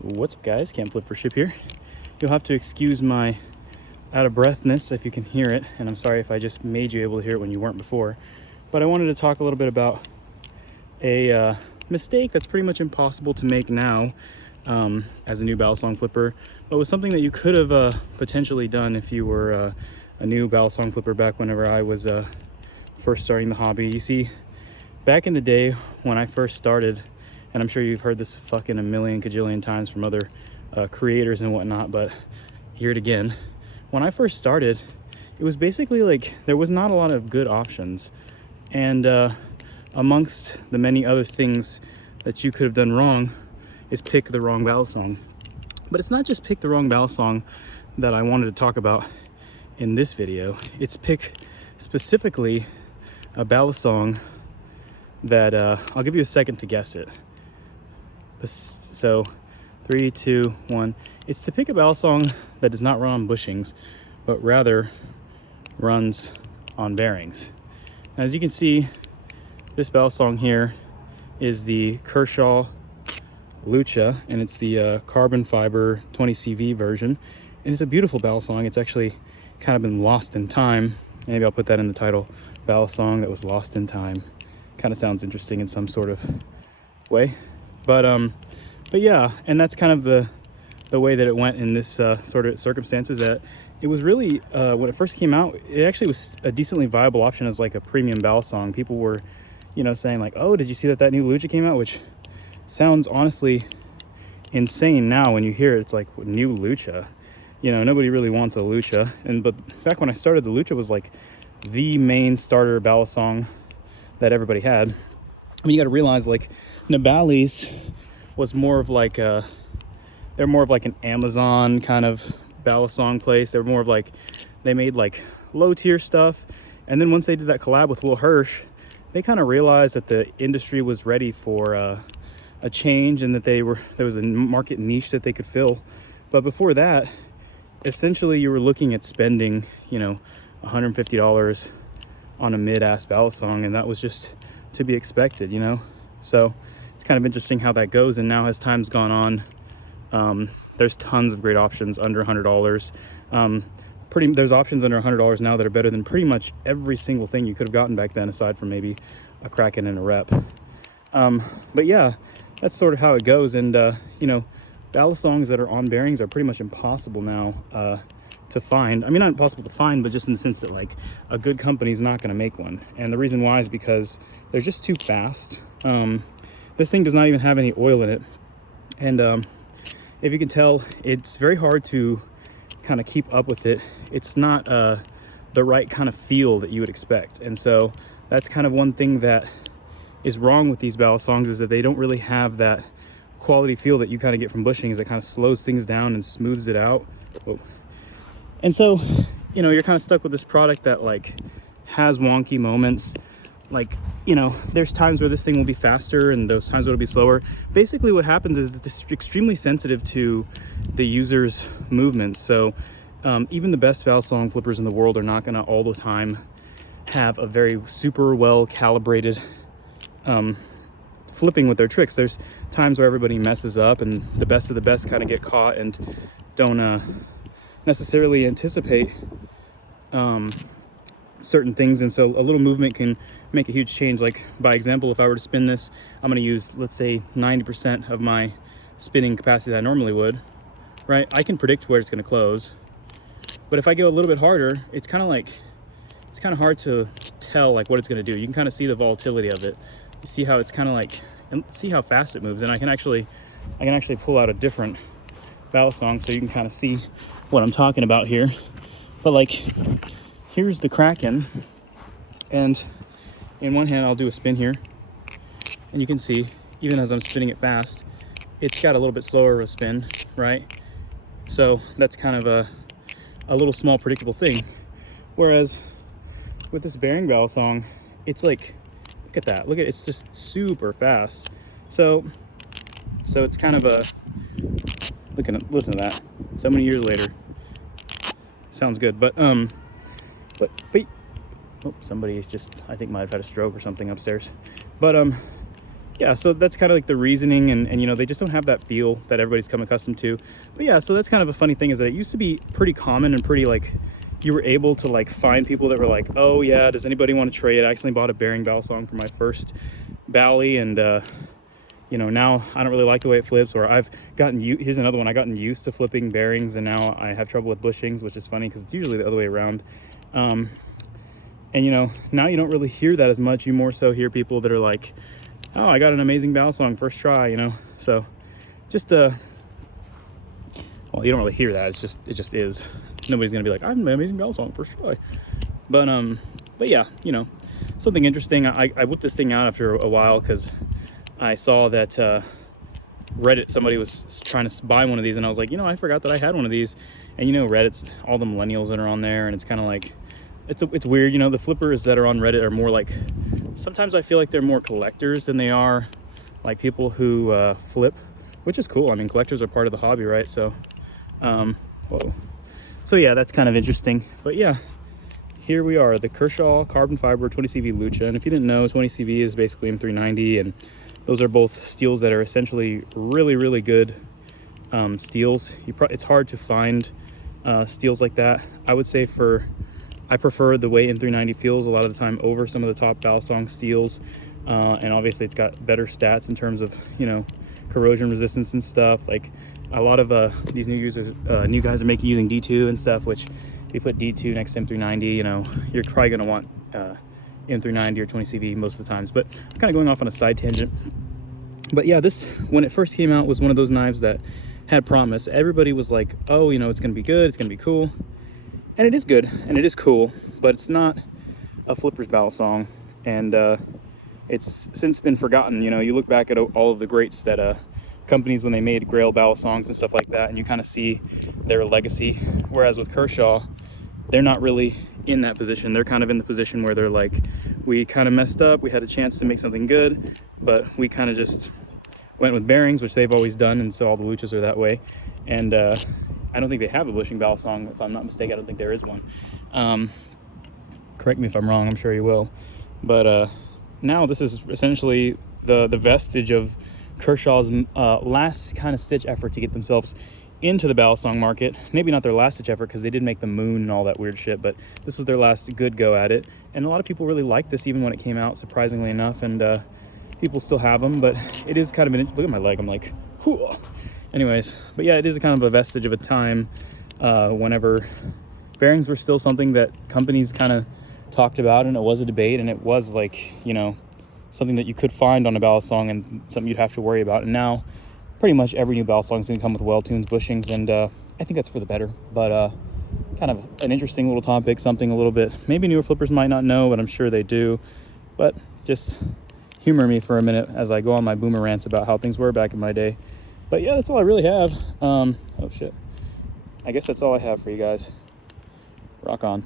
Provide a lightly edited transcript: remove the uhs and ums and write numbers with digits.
What's up, guys? Camp Flipper here. You'll have to excuse my out of breathness if you can hear it, and I'm sorry if I just made you able to hear it when you weren't before. But I wanted to talk a little bit about a mistake that's pretty much impossible to make now as a new Balisong flipper, but was something that you could have potentially done if you were a new Balisong flipper back whenever I was first starting the hobby. You see, back in the day when I first started, and I'm sure you've heard this fucking a million kajillion times from other creators and whatnot, but hear it again. When I first started, it was basically like there was not a lot of good options, and amongst the many other things that you could have done wrong is pick the wrong Balisong. But it's not just pick the wrong Balisong that I wanted to talk about in this video. It's pick specifically a Balisong that I'll give you a second to guess it. So 3, 2, 1. It's to pick a Balisong that does not run on bushings, but rather runs on bearings. Now, as you can see, this Balisong here is the Kershaw Lucha, and it's the carbon fiber 20CV version, and it's a beautiful Balisong. It's actually kind of been lost in time. Maybe I'll put that in the title, Balisong that was lost in time. Kind of sounds interesting in some sort of way. But yeah, and that's kind of the way that it went in this sort of circumstances. That it was really when it first came out, it actually was a decently viable option as like a premium Balisong. People were, saying like, "Oh, did you see that new Lucha came out?" Which sounds honestly insane now when you hear it. It's like, new Lucha, nobody really wants a Lucha. But back when I started, the Lucha was like the main starter Balisong that everybody had. I mean, you got to realize, like, Nabali's was more of like they're more of like an Amazon kind of Balisong place. They're more of like, they made like low tier stuff, and then once they did that collab with Will Hirsch, they kind of realized that the industry was ready for a change, and that there was a market niche that they could fill. But before that, essentially you were looking at spending $150 on a mid-ass Balisong, and that was just to be expected. So it's kind of interesting how that goes. And now, as time's gone on, there's tons of great options under $100. There's options under $100 now that are better than pretty much every single thing you could have gotten back then, aside from maybe a Kraken and a Rep. But yeah, that's sort of how it goes. And Balisongs that are on bearings are pretty much impossible now to find. I mean, not impossible to find, but just in the sense that like a good company is not going to make one. And the reason why is because they're just too fast. This thing does not even have any oil in it, and if you can tell, it's very hard to kind of keep up with it. It's not the right kind of feel that you would expect. And so that's kind of one thing that is wrong with these Balisongs, is that they don't really have that quality feel that you kind of get from bushings, that kind of slows things down and smooths it out. Whoa. And so, you're kind of stuck with this product that like has wonky moments. Like, there's times where this thing will be faster and those times where it'll be slower. Basically what happens is it's extremely sensitive to the user's movements. So even the best Balisong flippers in the world are not going to all the time have a very super well calibrated flipping with their tricks. There's times where everybody messes up, and the best of the best kind of get caught and don't necessarily anticipate certain things. And so a little movement can make a huge change. Like, by example, if I were to spin this, I'm going to use, let's say, 90% of my spinning capacity that I normally would, right? I can predict where it's going to close, but if I go a little bit harder, it's kind of hard to tell like what it's going to do. You can kind of see the volatility of it. You see how it's kind of like, and see how fast it moves. And I can actually pull out a different Balisong so you can kind of see what I'm talking about here. But like, here's the Kraken, and in one hand I'll do a spin here, and you can see, even as I'm spinning it fast, it's got a little bit slower of a spin, right? So that's kind of a little small predictable thing. Whereas with this bearing Balisong, it's like, look at that, it's just super fast. So it's kind of listen to that, so many years later. Sounds good. But somebody just, I think, might have had a stroke or something upstairs. But yeah, so that's kind of like the reasoning, and you know, they just don't have that feel that everybody's come accustomed to. But yeah, so that's kind of a funny thing, is that it used to be pretty common and pretty like, you were able to like find people that were like, oh yeah, does anybody want to trade? I accidentally bought a bearing Balisong for my first Bally, and you know, now I don't really like the way it flips, or I've gotten here's another one, I gotten used to flipping bearings, and now I have trouble with bushings, which is funny because it's usually the other way around. And you know, now you don't really hear that as much. You more so hear people that are like, oh, I got an amazing Balisong first try, you know. So just well, you don't really hear that. It just is. Nobody's gonna be like, I have an amazing Balisong first try. But yeah, you know, something interesting. I whipped this thing out after a while because I saw that Reddit, somebody was trying to buy one of these, and I was like, you know, I forgot that I had one of these. And you know, Reddit's all the millennials that are on there, and it's kind of like, it's weird, you know. The flippers that are on Reddit are more like, sometimes I feel like they're more collectors than they are like people who flip, which is cool. I mean, collectors are part of the hobby, right? So whoa. So yeah, that's kind of interesting. But yeah, here we are, the Kershaw carbon fiber 20CV Lucha. And if you didn't know, 20CV is basically M390, and those are both steels that are essentially really, really good steels. It's hard to find steels like that. I would say I prefer the way M390 feels a lot of the time over some of the top Balisong steels. And obviously it's got better stats in terms of, you know, corrosion resistance and stuff. Like a lot of these new guys are using D2 and stuff, which if you put D2 next to M390, you know, you're probably going to want M390 or 20CV most of the times. But I'm kind of going off on a side tangent. But yeah, this, when it first came out, was one of those knives that had promise. Everybody was like, oh, you know, it's going to be good, it's going to be cool. And it is good, and it is cool, but it's not a flipper's Balisong. And it's since been forgotten. You know, you look back at all of the greats that companies, when they made Grail Balisongs and stuff like that, and you kind of see their legacy. Whereas with Kershaw, they're not really in that position. They're kind of in the position where they're like, we kind of messed up, we had a chance to make something good, but we kind of just went with bearings, which they've always done, and so all the Luchas are that way. And I don't think they have a bushing Balisong, if I'm not mistaken. I don't think there is one. Correct me if I'm wrong, I'm sure you will. But now this is essentially the vestige of Kershaw's last kind of stitch effort to get themselves into the Balisong market. Maybe not their last ditch effort, because they did make the moon and all that weird shit, but this was their last good go at it. And a lot of people really liked this even when it came out, surprisingly enough, and people still have them. But it is kind of an, look at my leg, I'm like, whew. Anyways, but yeah, it is kind of a vestige of a time whenever bearings were still something that companies kind of talked about, and it was a debate, and it was like, you know, something that you could find on a Balisong and something you'd have to worry about. And now pretty much every new Balisong is going to come with well-tuned bushings, and I think that's for the better. But kind of an interesting little topic, something a little bit maybe newer flippers might not know, but I'm sure they do. But just humor me for a minute as I go on my boomer rants about how things were back in my day. But yeah, that's all I really have. Oh shit, I guess that's all I have for you guys. Rock on.